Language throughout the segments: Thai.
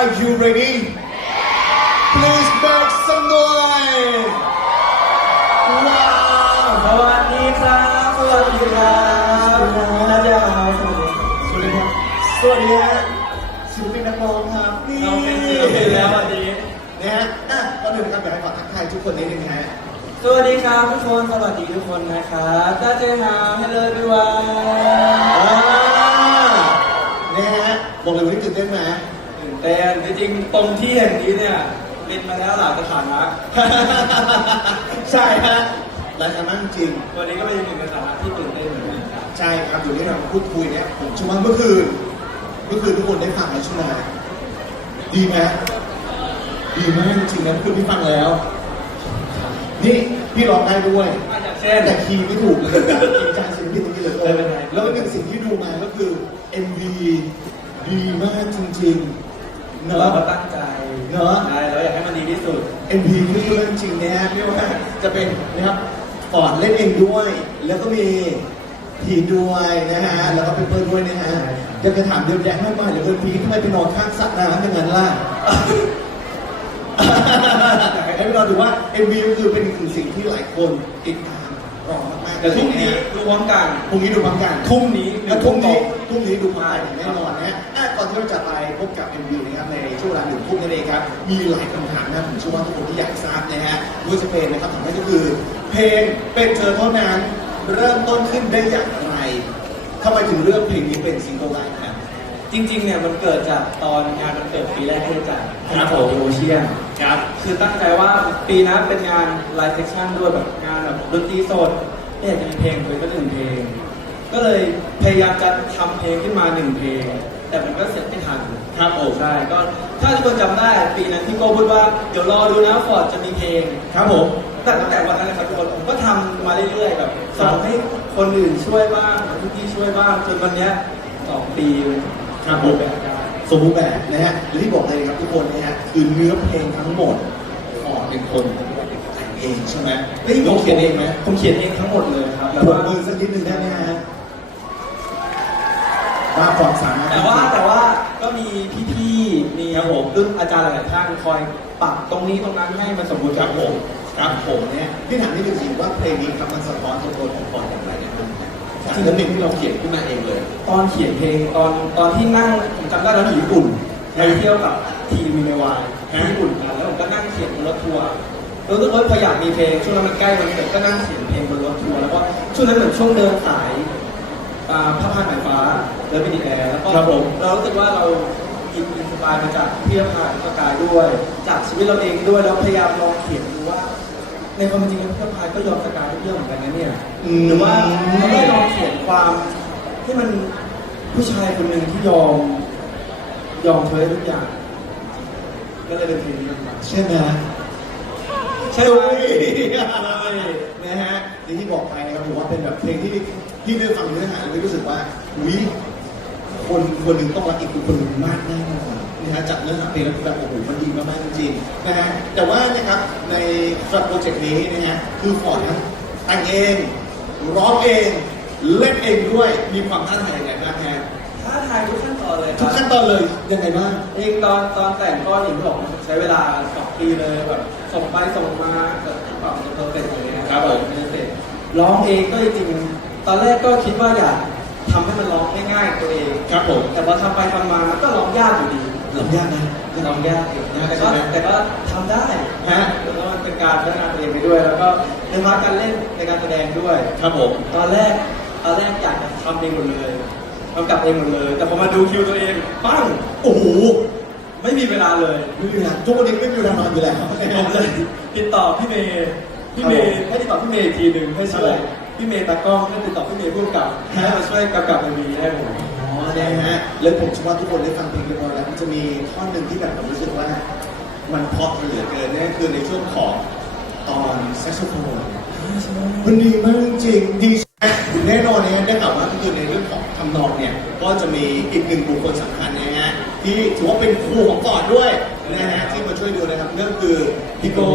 Are you ready? Please make some noise! Wow! สวัสดีครับ สวัสดีครับน่าจะเอาสวัสดีสวัสดีครับสวัสดีฮะศิลปินนักร้องครับนี่เราเป็นศิลปินแล้ววันนี้นะฮะอะก่อนอื่นนะครับอยากให้ฝากทักทายทุกคนนิดนึงฮะสวัสดีครับทุกคน สวัสดีทุกคนนะครับจ้าเจฮาฮัลโหลพี่วา อ่านะฮะบอกเลยวันนี้ตื่นเต้นไหม ตื่นเต้นจ ริงๆ ตรงที่แห่งนี้เนี่ยเป็นมาแล้วหลายสถานะ ใช่ฮะหลายครั้งจริง วันนี้ก็เป็นอีกหนึ่งในสถานะที่ตื่นเต้นเหมือนกันครับใช่ครับอยู่ที่เราพูดคุยเนี่ยผมเชื่อว่าเมื่อคืนเมื่อคืนทุกคนได้ฟังแล้วใช่ไหมดีไหมดีมากจริงๆนะคือพี่ฟังแล้ว นี่พี่ร้องได้ด้วยมาจากเช่น แต่คีย์ไม่ถูกเลยนะจริงจังศิลปินจริงๆเลยไม่เป็นไร แล้วก็เป็นสิ่งที่ดูมาก็คือ MV ดีมากจริงๆ เราเนาะก็ตั้งใจเนอะ ใช่เราอยากให้มันดีที่สุด MV ที่เรื่องจริงเนี่ยไม่ว่าจะเป็นนะครับฟอร์ดเล่นเองด้วย แล้วก็มีพีทด้วยนะฮะแล้วก็เปเปอร์ด้วยนะฮะอยากจะถามเยอะแยะมากมายเหลือเกินพีททำไมไปนอนข้างสระน้ำอย่างนั้นล่ะอยากให้ไปนอนดูว่า MV ก็คือเป็นอีกหนึ่งสิ่งที่หลายคนติดตามรอมากๆแต่พรุ่งนี้ดูพร้อมกันพรุ่งนี้ดูพร้อมกันพรุ่งนี้แล้วพรุ่งนี้พรุ่งนี้ดูพร้อมกันอย่างแน่นอนนะฮะ อะก่อนที่เราจะไปพบกับ MV นะครับในช่วงเวลาหนึ่งทุ่มนั่นเองครับ มีหลายคำถามนะผมเชื่อว่าทุกคนที่อยากทราบนะฮะว่าจะเป็นนะครับถามแรกก็คือ เพลงเป็นเธอเท่านั้นเริ่มต้นขึ้นได้อย่างไรทำไมถึงเลือกเพลงนี้เป็นซิงเกิลแรกครับ จริงๆ เนี่ยมันเกิดจากตอนงานมันเกิดปีแรกที่ได้จัดครับผม โอเชียนครับ คือตั้งใจว่าปีนั้นเป็นงานไลฟ์เซสชั่นด้วยแบบงานแบบดนตรีสดไม่อยากจะมีเพลงเลยก็หนึ่งเพลง ก็เลยพยายามจะทำเพลงขึ้นมาหนึ่งเพลง แต่มันก็เสร็จไม่ทันครับผมใช่ก็ถ้าทุกคนจำได้ปีนั้นที่โก้พูดว่าเดี๋ยวรอดูนะฟอร์ดจะมีเพลง ครับผม แต่ตั้งแต่วันนั้นนะครับทุกคนผมก็ทำมาเรื่อยๆแบบส่งให้คนอื่นช่วยบ้างพี่ๆช่วยบ้างจนวันเนี้ยสองปีครับผม แบบได้ สมบูรณ์แบบนะฮะและที่บอกเลยครับทุกคนนะฮะคือเนื้อเพลงทั้งหมดฟอร์ดเป็นคนแต่งเองใช่ไหมเฮ้ยน้องเขียนเองไหมผมเขียนเองทั้งหมดเลยครับปแล้วรบว่ามือสักนิดหนึ่งได้ไหมฮะ มาความสามารถ แต่ว่าแต่ว่าก็มีพี่ๆมีครับผมรุ่นอาจารย์หลายๆท่านคอยปรับตรงนี้ตรงนั้นให้มันสมบูรณ์คครัรับบผผมมครับผมเนี่ยพี่ถามนิดนึงสิว่าเพลงนี้ครับมันสะท้อนตัวตนของฟอร์ดอย่างไรนะครับจากเนื้อเพลงที่เราเขียนขึ้นมาเองเลย ตอนเขียนเพลงตอนตอนที่นั่งผมจำได้ตอนอยู่ญี่ปุ่นไปเที่ยวกับทีมวีนวายที่ญี่ปุ่นกันแล้วผมก็นั่งเขียนบนรถทัวร์รู้สึกว่าพออยากมีเพลงช่วงนั้นมันใกล้วันเกิดก็นั่งเขียนเพลงบนรถทัวร์แล้วก็ช่วงนั้นเหมือนช่วงเดินสายอ่าพระพายหมายฟ้า เดินไปดีแอร์แล้วก็ครับผม เรารู้สึกว่าเราหยิบอินสปายมาจากพี่พายสกายด้วย จากชีวิตเราเองด้วยแล้วพยายามลองเขียนดูว่า ในความเป็นจริงแล้วพี่พายก็ยอมสกายทุกเรื่องเหมือนกันนะเนี่ยอืมหรือว่าเราได้ลองเขียนความที่มันผู้ชายคนหนึ่งที่ยอม ยอมเธอได้ทุกอย่างก็เลยเป็นเพลงนี้ออกมา ใช่ไหมใช่ไหมนะฮะอย่างที่บอกไปนะครับผมว่าเป็นแบบเพลงที่ที่ได้ฟังเนื้อหาแล้วรู้สึกว่าอุ้ย คนคนหนึ่งต้องรักอีกคนหนึ่งมากแน่นอนนะฮะจากเนื้อหาเพลงแล้วคือแบบโอ้โหมันดีมากๆจริงๆนะฮะแต่ว่านะครับในสำหรับโปรเจกต์นี้นะฮะคือฟอร์ดทั้งแต่งเองร้องเองเล่นเองด้วยมีความท้าทายยังไงบ้างฮะท้าทายทุกขั้นตอนเลยคทุรักบขั้นตอนเลยยังไงบ้างเองตอนตอนแต่งก็อย่างที่บอกใช้เวลาสองปีเลยแบบส่งไปส่งมาแบบปรับตัวเสร็จอะไรเงี้ยครับผมไม่ได้เสร็จร้องเองก็จริงๆตอนแรกก็คิดว่าอยาก ทำให้มันร้องง่ายๆตัวเอง ครับผม แต่พอทำไปทำมาก็ร้องยากอยู่ดีลำยากนะ ร้องยากอยู่ยากแต่ใช่ก็ไหมแต่ก็ทำได้ฮะ แล้วก็มันเป็นการพัฒนาตัวเองไปด้วย แล้วก็ในพาร์ทการเล่นในการแสดงด้วย ครับผม ตอนแรกตอนแรกอยากจะทำเองหมดเลยทำกับเองหมดเลย แต่พอมาดูคิวตัวเองปั้งโอ้โหไม่มีเวลาเลยไม่มีนะทุกวันนี้ไม่มีเวลานอนอยู่แล้ว ผมเลยติดต่อพี่เมย์พี่เมย์ให้ติดต่อพี่เมย์อีกทีหนึ่งให้ช่วย พี่เมย์ตากล้องให้ติดต่อพี่เมย์ผู้กำกับให้มาช่วยกำกับเอ็มวีให้ผม อ๋อนะฮะแล้วผมเชื่อว่าทุกคนได้ฟังเพลงเรียบร้อยแล้วมันจะมีท่อนหนึ่งที่แบบผมรู้สึกว่า มันเพราะเหลือเกินนั่นคือในช่วงของตอนแซกโซโฟนมันดีมากจริงๆดีแน่นอนนะฮะได้ข่าวว่าก็คือในเรื่องของทำนองเนี่ยก็จะมีอีกหนึ่งบุคคลสำคัญนะฮะ ที่ถือว่าเป็นครูของฟอร์ดด้วยนะฮะที่มาช่วยดูนะครับนั่นคือพี่โก้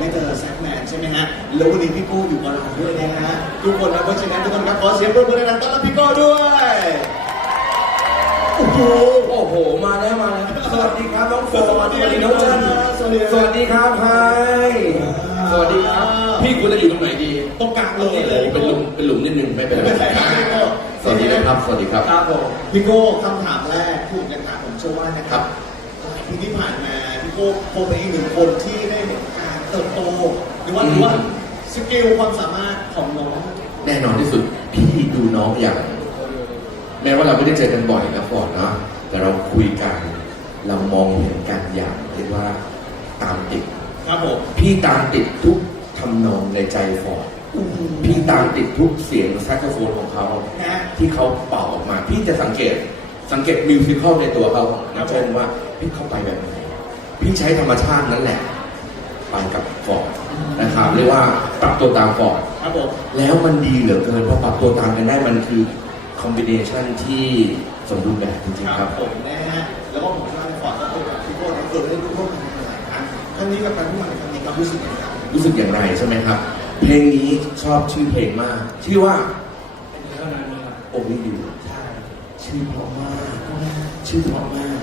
มิสเตอร์แซกแมนใช่ไหมฮะแล้ววันนี้พี่โก้อยู่กับเราด้วยนะฮะทุกคนนะเพราะฉะนั้นทุกคนครับขอเสียงปรบมือดังๆต้อนรับพี่โก้ด้วยโอ้โหโอ้โหมาแล้วมาแล้วสวัสวัสดีครับน้องโฟสวัสดีน้องเจนสวัสดีครับสวัสดีครับไฮสวัสดีครับพี่คุณจะอยู่ตรงไหนดี ตรงกลางเลยโอ้เป็นหลุมเป็นหลุมนิดนึงไม่เป็นไรไม่เป็นไรครับสวัสดีนะครับ สวัสดีครับ ครับผมพี่โก้คำถามแรกพูดนะครับผมเชื่อว่านะครับหลายปีที่ผ่านมาพี่โก้คงเป็นอีกหนึ่งคนที่ได้เห็นการเติบโตหรือว่าหรือว่าสกิลความสามารถของน้องแน่นอนที่สุดพี่ดูน้องอย่าง แม้ว่าเราไม่ได้เจอกันบ่อยนะฟอร์ดเนาะแต่เราคุยกันเรามองเห็นกันอย่างเรียกว่าตามติดครับผมพี่ตามติดทุกทำนองในใจฟอร์ด พี่ตามติดทุกเสียงแซกโซโฟนของเขานะที่เขาเป่าออกมา พี่จะสังเกตสังเกตมิวสิควลในตัวเขาครับเช่นว่าพี่เข้าไปแบบไหนพี่ใช้ธรรมชาตินั่นแหละ ไปกับฟอร์ดนะครับเรียกว่าปรับตัวตามฟอร์ด ครับผม แล้วมันดีเหลือเกินพอปรับตัวตามกันได้มันคือคอมบิเนชันที่สมบูรณ์แบบจริงๆคครัรับบ ผมนะฮะ แล้วก็ผมว่าในฟอร์ดก็เป็นกับพี่โก้เราเคยได้ร่วมงานกันหลายครั้งครั้งนี้กับการร่วมงานครั้งนี้ครับรู้สึกยังไงครับรู้สึกอย่างไรใช่ไหมครับ เพลงนี้ชอบชื่อเพลงมาก ชื่อว่าเป็นเท่านั้นนะครับโอวิวใช่ชื่อเพราะมาก ชื่อเพราะมาก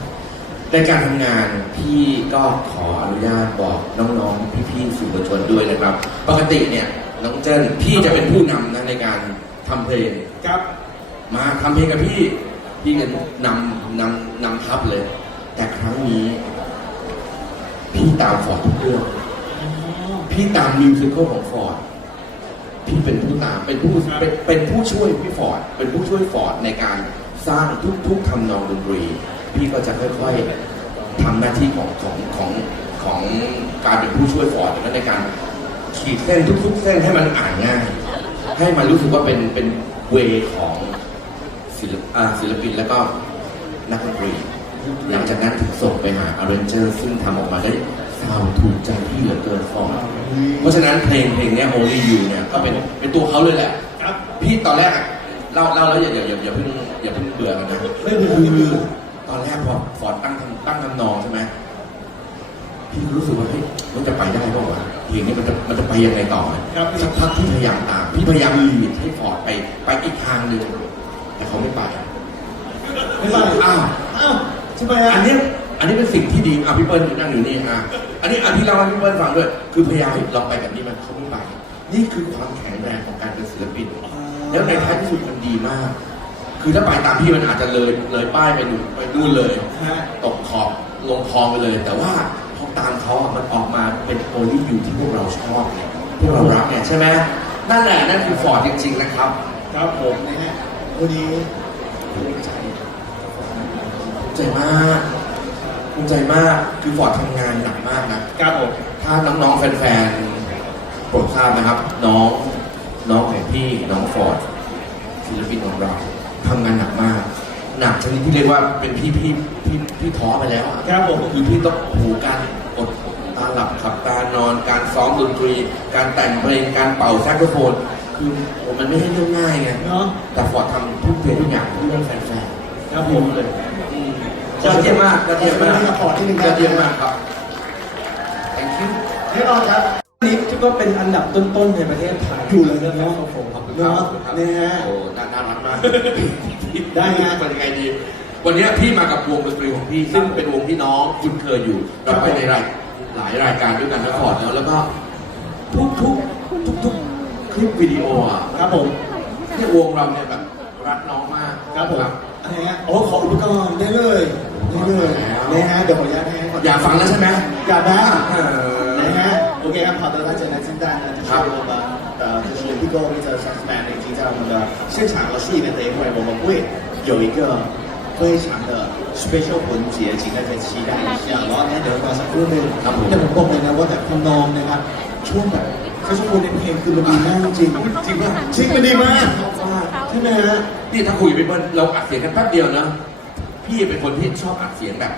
ในการทำงานพี่ก็ขออนุญาตบอกน้องๆ พี่ๆสื่อมวลชนด้วยนะครับ ปกติเนี่ยน้องเจิ้นพี่จะเป็นผู้นำนะในการทำเพลง ครับ มาทำเพลงกับพี่ พี่ก็นำนำนำทับเลย แต่ครั้งนี้ พี่ตามฟอร์ดทุกเรื่อง พี่ตามมิวสิควลของฟอร์ด พี่เป็นผู้ตามเป็นผู้เป็นเป็นผู้ช่วยพี่ฟอร์ดเป็นผู้ช่วยฟอร์ดในการสร้างทุกๆทำนองดนตรี พี่ก็จะค่อยๆทำหน้าที่ของของของของการเป็นผู้ช่วยฟอร์ดนั่นในการขีดเส้นทุกๆ เส้นให้มันอ่านง่าย ให้มันรู้สึกว่าเป็นเป็นเวของศิลปอ่าศิลปินแล้วก็นักดนตรีหลังจากนั้นถึงส่งไปหา Arranger ซึ่งทำออกมาได้าวด์ถูกใจพี่เหลือเกินฟอร์ดเพราะฉะนั้นเพลงเพลงเนี้ย Only You เนี่ยก็เป็นเป็นตัวเขาเลยแหละ ครับ พี่ตอนแรกอะเล่าเล่าแล้วอย่าอย่าอย่าอย่าเพิ่งอย่าเพิ่งเบื่อกันนะไม่เบื่อคือตอนแรกพอฟอร์ดตั้งทำตั้งทำนองใช่ไหมพี่ก็รู้สึกว่าเฮ้ยมันจะไปได้เปล่าวะเพลงนี้มันจะมันจะไปยังไงต่อครับ สักพักพี่พยายามตามพี่พยายามลีดให้ฟอร์ดไปไปอีกทางหนึ่งแต่เขาไม่ไปไม่ไปอ้าว อ้าวทำไมอะอันเนี้ย อันนี้เป็นสิ่งที่ดีอะพี่เปิ้ลอยู่นั่งอยู่นี่อะอันนี้อันที่เราให้พี่เปิ้ลฟังด้วย คือพยายามลองไปแบบนี้มันเขาไม่ไปนี่คือความแข็งแรงของการเป็นศิลปิน แล้วในท้ายที่สุดมันดีมาก คือถ้าไปตามพี่มันอาจจะเลยเลยป้ายไปนู่นไปนู่นเลยฮะตกขอบลงคลองไปเลย แต่ว่าพอตามเขาอะมันออกมาเป็นโอลิยูที่พวกเราชอบเนี่ยพวกเรารักเนี่ยใช่ไหมนั่นแหละนั่นคือฟอร์ดจริงๆนะครับครับผมนะฮะวันนี้ภูมิใจภูมิใจมาก ภูมิใจมากคือฟอร์ดทำงานหนักมากนะครับผมถ้าน้องๆแฟนๆโปรดทราบนะครับ น้องน้องของพี่น้องฟอร์ดศิลปินของเราทำงานหนักมาก หนักชนิดที่เรียกว่าเป็นพี่พี่พี่พี่ท้อไปแล้วอะครับผมคือพี่ต้องโอ้โหการอดตาหลับขับตานอน การซ้อมดนตรี การแต่งเพลงการเป่าแซกโซโฟนคือโอ้มันไม่ใช่เรื่องง่ายไงเนาะแต่ฟอร์ดทำทุกเพลงทุกอย่างเพื่อแฟนๆครับผมเลยอืม ยอดเยี่ยมมากยอดเยี่ยมมากขอบคุณครับฟอร์ดที่หนึ่งครับยอดเยี่ยมมากครับ thank you แน่นอนครับนี่ที่ก็เป็นอันดับต้นๆในประเทศไทยอยู่เลยนะเรื่องแซกโซโฟนขอบคุณครับเนาะขอบคุณครับนะฮะโอ้น่าน่ารักมากได้ฮะเป็นยังไงดีวันนี้พี่มากับวงดนตรีของพี่ซึ่งเป็นวงที่น้องคุ้นเคยอยู่เราไปในรายหลายรายการด้วยกันนะฟอร์ดแล้วแล้วก็ทุกทุกทุกทุกๆคลิปวิดีโออะครับผมที่วงเราเนี่ยแบบรักน้องมากครับผมอะไรฮะโอ้ขออุปกรณ์ได้เลย ได้เลยนะฮะเดี๋ยวขออนุญาตให้ก่อน อยากฟังแล้วใช่ไหม อยากนะ เออ นะฮะ，OK，那好的，那简单现在呢，就是我们呃，就是必购那个 s a s m a n 已经在我们的现场了。书里面等一会儿我们会有一个非常的 special 环节，请大家期待一下。然后呢，เดี๋ยวมาสักครู่หนึง ครับผม แต่ผมบอกเลยนะว่าแบบทำนองนะครับช่วงแบบเขาชอบในเพลงคือมันดีมากจริงจริงป่ะจริงมันดีมากใช่ไหมฮะ นี่ถ้าคุยกับพี่เปิ้ลเราอัดเสียงกันแป๊บเดียวนะ พี่เป็นคนที่ชอบอัดเสียงแบบ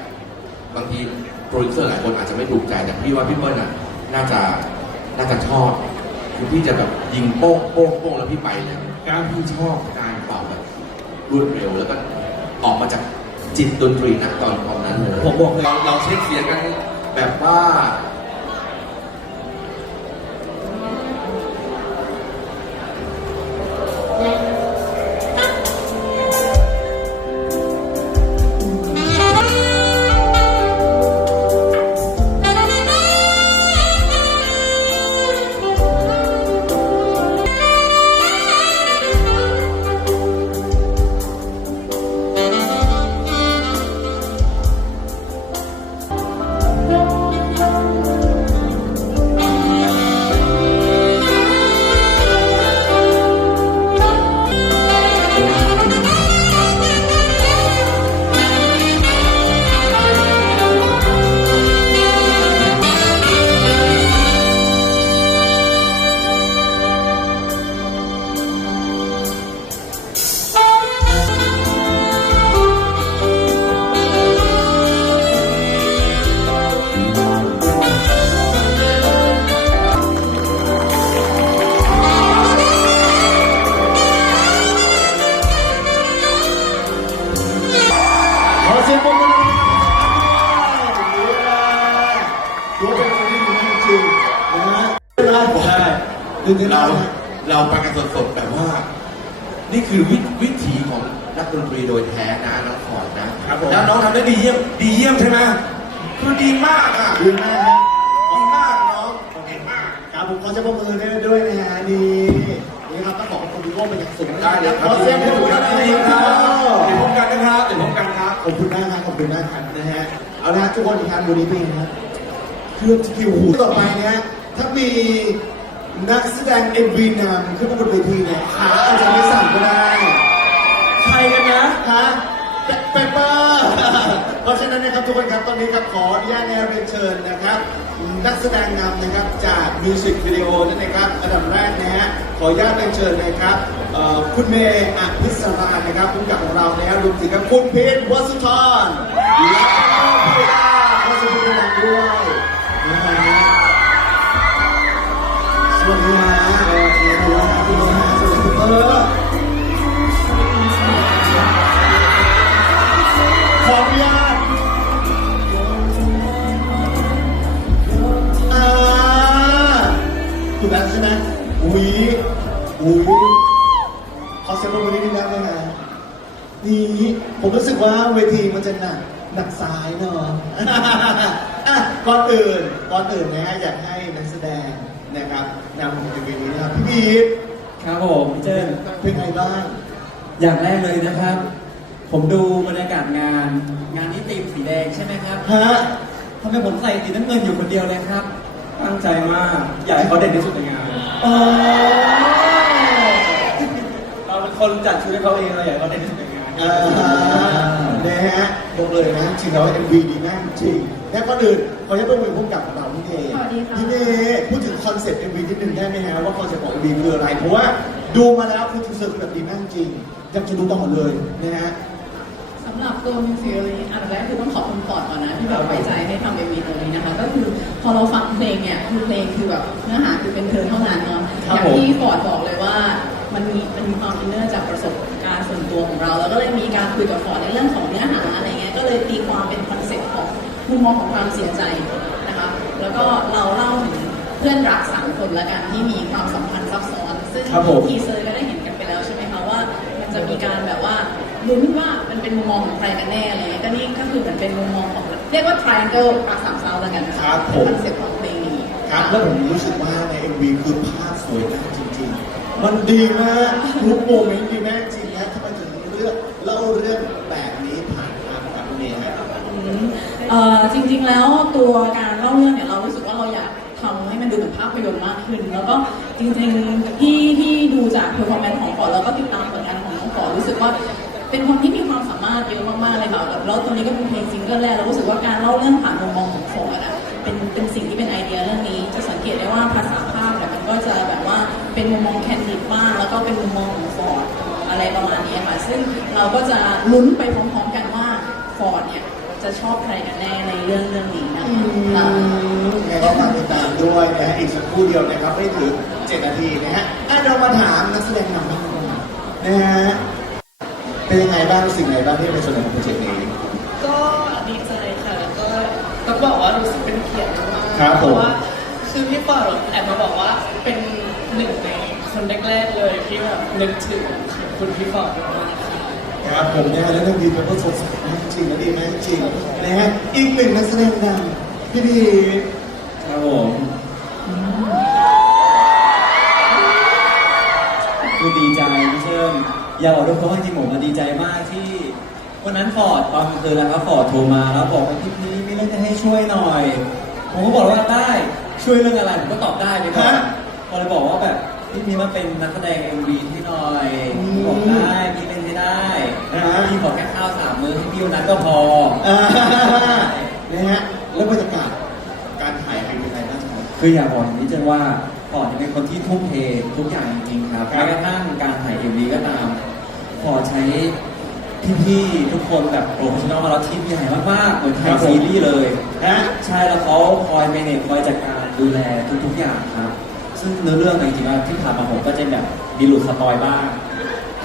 บางทีโปรดิวเซอร์หลายคนอาจจะไม่ถูกใจแต่พี่ว่าพี่เปิ้ลน่ะน่าจะน่าจะชอบคือพี่จะแบบยิงโป้งโป้งโป้งแล้วพี่ไปเลยการพี่ชอบการเป่าแบบรวดเร็วแล้วก็ออกมาจากจิตดนตรีนะตอนตอนนั้นเลยผมบอกเลยเราเราเช็คเสียงกันแบบว่า ตื่นเต้นเรามากเราไปกันสดๆแบบว่า นี่คือวิวิถีของนักดนตรีโดยแท้นะน้องฟอร์ดนะครับผม แล้วน้องทำได้ดีเยี่ยมดีเยี่ยมใช่ไหมคือดีมากอะดีมากครับดีมากน้องเก่งมาก ครับผมขอจะปรบมือด้วยด้วยนะฮะนี่นี่ครับต้องขอบคุณพี่โก้เป็นอย่างสูงได้เลยครับขอเสียงให้คุณครับเดี๋ยวพบกันนะครับเดี๋ยวพบกันครับ ขอบคุณมากครับขอบคุณมากครับนะฮะเอาละฮะทุกคนครับวันนี้เป็นไงครับ เครื่องสกิลหูต่อไปเนี่ยถ้ามี นักแสดงเอ็มวีนำขึ้นมาบนเวทีเนี่ยขาอาจจะไม่สั่นก็ได้ใครกันนะฮะเปเปอร์เพราะฉะนั้นนะครับทุกคนครับตอนนี้ครับขออนุญาตแนะนำเชิญนะครับ นักแสดงนำนะครับจากมิวสิกวิดีโอนั่นนะครับอันดับแรกนะฮะขออนุญาตเป็นเชิญนะครับเอ่อคุณเมย์อภิสรานนะครับผู้กำกับของเรานะครับรวมถึงครับคุณพีทวัสุธรและ อ ขออนุญาตอ่าถูกแล้วใช่ไหมอุ้ยอุ้ยขอเสียงปรบมือนิดนึงได้ไหมฮะนี่ผมรู้สึกว่าเวทีมันจะหนักหนักซ้ายเนาะอะก่อนอื่นก่อนอื่นนะฮะอยากให้นักแสดงนะครับนำในเวทีนะครับพี่บีท ครับผมพี่เจิ้นเป็นไงบ้าง อย่างแรกเลยนะครับ ผมดูบรรยากาศงาน งานนี้ธีมสีแดงใช่ไหมครับฮะทำไมผมใส่สีน้ำเงินอยู่คนเดียวเลยครับ ตั้งใจมากอยากให้เขาเด่นที่สุดในงานอ๋อเราเป็นคนจัดชุดให้เขาเองเราอยากให้เขาเด่นที่สุดในงานอ่านะฮะบอกเลยนะจริงแล้ว MV ดีมากจริง และก่อนอื่นขอให้เป็นมือพุ่มกับของเราพี่เนสวัสดีค่ะ พี่เนพูดถึงคอนเซ็ปต์ MV นิดนึงได้ไหมฮะว่าคอนเซ็ปต์ของ MV คืออะไรเพราะว่าดูมาแล้วคือทีเซอร์คือแบบดีมากจริงอยากจะดูต่อเลยนะฮะ สำหรับตัวมิวสิกเลยอันดับแรกคือต้องขอบคุณฟอร์ดก่อนนะที่แบบไว้ใจให้ทำเอ็มวีตัวนี้นะคะ ก็คือพอเราฟังเพลงเนี่ยคือเพลงคือแบบเนื้อหาคือเป็นเธอเท่านั้นเนาะคอรับย่างผมที่ฟอร์ดบอกเลยว่ามันมีมันมีความอินเนอร์จากประสบการณ์ส่วนตัวของเรา แล้วก็เลยมีการคุยกับฟอร์ดในเรื่องของเนื้อหาอะไรเงี้ยก็เลยตีความเป็นคอนเซ็ปต์ของ มุมมองของความเสียใจนะคะแล้วก็เราเล่าถึงเพื่อนรักสามคนละกันที่มีความสัมพันธ์ซับซ้อน ซึ่งครับผม ทีเซอร์ก็ได้เห็นกันไปแล้วใช่ไหมคะว่า มันจะมีการแบบว่าลุ้นว่ามันเป็นมุมมองของใครกันแน่อะไรเงี้ยก็นี่ก็คือเหมือนเป็นมุมมองของเรียกว่า triangle ปากสามเซาแล้วกันนะคคะรับผมคอนเซ็ปต์ของเพลงนี้ ครับแล้วผมรู้สึกว่าใน MV คือภาพสวยมากจริงๆ มันดีมากทุกโมเมนต์ดีมากจริงนะทำไมถึงเลือกเล่าเรื่องแบบนี้ผ่านภาพครับพี่เนฮะ อืมเอ่อจริงๆแล้วตัวการเล่าเรื่องเนี่ยเรารู้สึกว่าเราอยากทำให้มันดูเหมือนภาพยนตร์มากขึ้น แล้วก็จริงๆที่ที่ดูจากเพอร์ฟอร์แมนซ์ของฟอร์ดแล้วก็ติดตามผลงานของน้องฟอร์ดรู้สึกว่าเป็นคนที่มีความสามารถเยอะมากๆเลยค่ะแล้วตัวนี้ก็เป็นเพลงซิงเกิลแรกเรารู้สึกว่าการเล่าเรื่องผ่านมุมมองของฟอร์ดอะเป็นเป็นสิ่งที่เป็นไอเดียเรื่องนี้ จะสังเกตได้ว่าภาษาภาพเนี่ยมันก็จะแบบว่าเป็นมุมมองแคนดิดบ้างแล้วก็เป็นมุมมองของฟอร์ดอะไรประมาณนี้ค่ะซึ่งเราก็จะลุ้นไปพร้อมๆกันว่าฟอร์ดเนี่ย จะชอบใครกันแน่ในเรื่องเรื่องนี้นะคะค่ะไงก็ฝากติดตามด้วยนะฮะอีกสักครู่เดียวนะครับไม่ถึง7นาทีนะฮะอะเรามาถามนักแสดงนำบ้างดีกว่านะฮะเป็นยังไงบ้างสิ่งไหนบ้างที่เป็นส่วนหนึ่งของโปรเจกต์นี้ ก็ดีใจค่ะแล้วก็ต้องบอกว่ารู้สึกเป็นเกียรติมากๆครับเพผม ราะว่าคือพี่ปอดแอบมาบอกว่าเป็นหนึ่งในคนแรกๆเลยที่แบบนึกถึงคุณพี่ปอดมากๆ ค่ะครับผมนะฮะแล้วเรื่องดีเป็นก็สดใสมากจริงและดีมากจริงนะฮะอีกหนึ่งนักแสดงนำพี่ดีครับผมคือดีใจพี่เชิญอยากบอกทุกคนว่าจริงๆผมมาดีใจมากที่วันนั้นฟอร์ดตอนกลางคืนนะครับฟอร์ดโทรมาแล้วบอกว่าพี่พีมีเรื่องจะให้ช่วยหน่อย ผมก็บอกว่าได้ช่วยเรื่องอะไรผมก็ตอบได้เลยครับพอเลยบอกว่าแบบพี่พีมาเป็นนักแสดง MV ที่หน่อยผมบอกได้พี่เล่น ไม่ได้พี่ขอแค่ข้าวสามมื้อให้พี่วันนั้นก็พออ่านะฮะแล้วบรรยากาศการถ่ายเป็นยังไงบ้างครับ คืออยากบอกอย่างนี้เจนว่าฟอร์ดเนี่ยเป็นคนที่ทุ่มเททุกอย่างจริงๆครับครับแม้กระทั่งการถ่ายเอ็มวีก็ตามฟอร์ดใช้พี่ๆทุกคนแบบโปรเฟชชั่นอลมาแล้วทีมใหญ่มากๆเหมือนถ่ายซีรีส์เลยฮะใช่แล้วเขาคอยเมเนจคอยจัดการดูแลทุกๆอย่างครับ ซึ่งเนื้อเรื่องจริงๆว่าที่ผ่านมาผมก็จะแบบมีหลุดสปอยบ้าง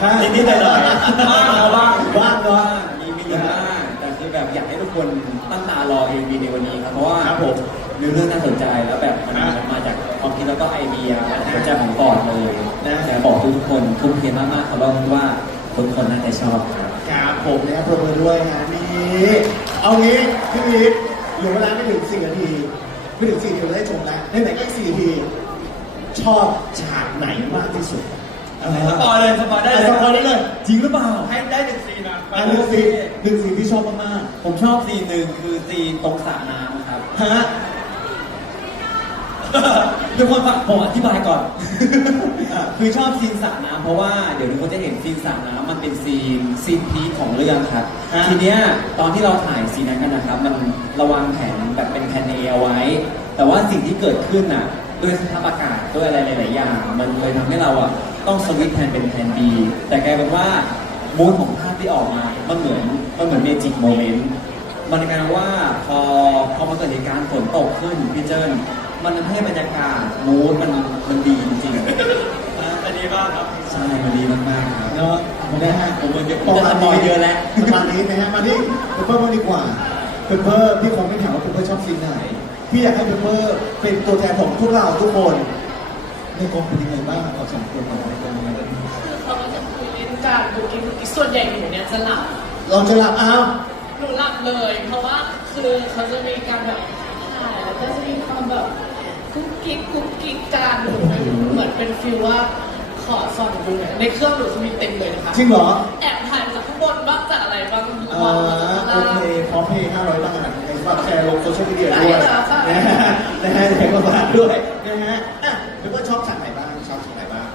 ฮะนิดๆหน่อยๆบ้างเอาบ้างบ้างเนอะมีมีบ้างแต่คือแบบอยากให้ทุกคนตั้งตารอเอ็มวีในวันนี้ครับเพราะว่าครับผมเนื้อเรื่องน่าสนใจแล้วแบบมันฮะมาจากความคิดแล้วก็ไอเดียหัวใจของฟอร์ดเลยนะแต่บอกทุกๆคนทุ่มเทมากๆเขาบอกว่าทุกคนน่าจะชอบครับครับผมนะครับปรบมือด้วยนะนี่เอางี้พี่พีทเหลือเวลาไม่ถึงสี่นาทีไม่ถึงสี่นาทีเราได้ชมแล้วในไหนๆก็อีกสี่นาทีชอบฉากไหนมากที่สุดอะไร สปอยเลยสปอยได้เลยสปอยได้เลย จริงหรือเปล่า ให้ได้หนึ่งซีนนะอันหนึ่งซีนหนึ่งซีนที่ชอบมากผมชอบซีนหนึ่งคือซีนตรงสระน้ำครับๆฮะทุกคนฟังผมอธิบายก่อน คือชอบซีนสระน้ำเพราะว่าเดี๋ยวทุกคนจะเห็นซีนสระน้ำมันเป็นซีนซีนพีคของเรื่องครับ ทีเนี้ยตอนที่เราถ่ายซีนนั้นกันนะครับ มันระวังแผนแบบเป็นแผน A เอาไว้ แต่ว่าสิ่งที่เกิดขึ้นน่ะ ด้วยสภาพอากาศด้วยอะไรหลายๆอย่าง มันเลยทำให้เราอะต้องสวิตช์แทนเป็นแผน B แต่กลายเป็นว่ามูดของภาพที่ออกมา มันเหมือนมันเหมือนเมจิกโมเมนต์มันกลายเป็นว่าพอพอมาเกิดเหตุการณ์ฝนตกขึ้นพี่เจิ้นมันทำให้บรรยากาศมูดมันมันดีจริงๆอันนี้บ้างครับใช่มันดีมากๆครับเนาะนะฮะผมจะผมจะสปอยเยอะแล้วประมาณนี้นะฮะมาที่เปเปอร์มางดีกว่าเปเปอร์พี่คงไม่ถามว่าเปเปอร์ชอบซีนไหน พี่อยากให้เปเปอร์เป็นตัวแทนของพวกเราทุกคน ในกองเป็นยังไงบ้างเราสองคนเราเป็นยังไงบ้างคือเขาก็จะคุยเล่นการบุกินบุกิส่วนใหญ่หนูเนี่ยจะหลับเราจะหลับอ้าวหนูหลับเลย เพราะว่าคือเขาจะมีการแบบถ่ายแล้วก็จะมีความแบบกุ๊กกิ๊กกุ๊กกิ๊กการหนูเป็นเหมือนเป็นฟิลว่าขอส่องดูหน่อยในเครื่องหนูจะมีเต็มเลยนะคะจริงเหรอแอบถ่ายจากข้างบนบ้างจากอะไรบ้างอ่าโอเคพร้อมเพย์500บาทในฝากแชร์ลงโซเชียลมีเดียด้วย นะฮะนะฮะแชร์มาฝากด้วยนะฮะอะเปเปอร์ชอบฉากไหนบ้างชอบฉากไหนบ้าง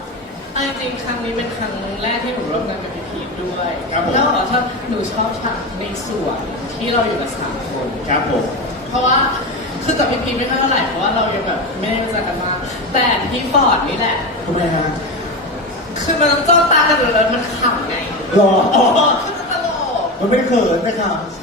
เอาจริงๆครั้งนี้เป็นครั้งแรกที่หนูร่วมงานกับพี่พีทด้วยครับผม แล้วถ้าหนูชอบฉากในสวนที่เราอยู่กับสามคน ครับผม เพราะว่าคือกับพี่พีทไม่ค่อยเท่าไหร่เพราะว่าเรายังแบบไม่ได้รู้จักกันมากแต่พี่ฟอร์ดนี่แหละ ทำไมฮะคือมันต้องจ้องตากันอยู่แล้วมันขำไงหรออ๋อคือมันตลก มันไม่เขินนะครับใช่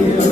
ค